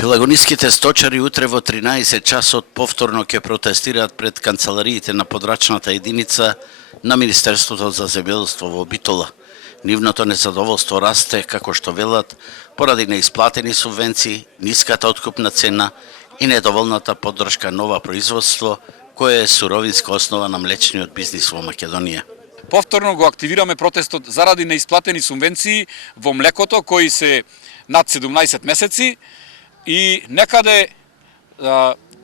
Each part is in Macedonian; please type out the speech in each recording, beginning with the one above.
Пелагониските сточари утре во 13 часот повторно ќе протестираат пред канцелариите на подрачната единица на Министерството за земјоделство во Битола. Нивното незадоволство расте, како што велат, поради неисплатени субвенции, ниската откупна цена и недоволната поддршка нова производство, кое е суровинска основа на млечниот бизнис во Македонија. Повторно го активираме протестот заради неисплатени субвенции во млекото, кои се над 17 месеци, и некаде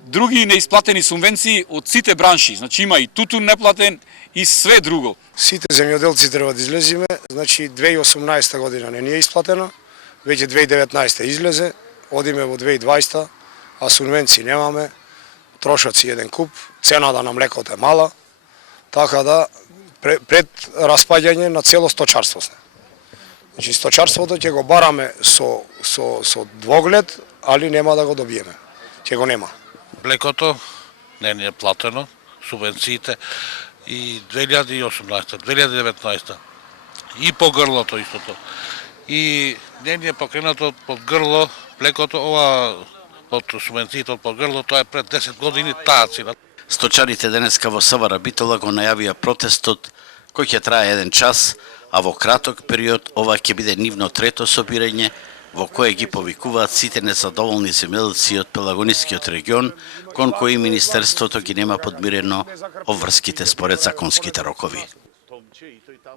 други неисплатени субвенции од сите бранши. Значи има и тутун неплатен и све друго. Сите земјоделци треба да излезиме, значи 2018 година не ни е исплатено, веќе 2019 излезе, одиме во 2020, а субвенции немаме, трошоци еден куп, цената на млекото е мала, така да пред распаѓање на цело сточарство сме. Значи сточарството ќе го бараме со двоглед, али нема да го добиеме. Ќе го нема. Млекото не ни е платено, субвенциите и 2018, 2019 и по грлото истото. И не ни е покренато под грло млекото, ова од субвенциите под грло, тоа е пред 10 години таа цена. Сточарите денеска во СВР Битола го најавија протестот кој ќе трае 1 час, а во краток период ова ќе биде нивно трето собирање во кое ги повикуваат сите незадоволни земјоделци од Пелагонискиот регион, кон кои Министерството ги нема подмирено обврските според законските рокови.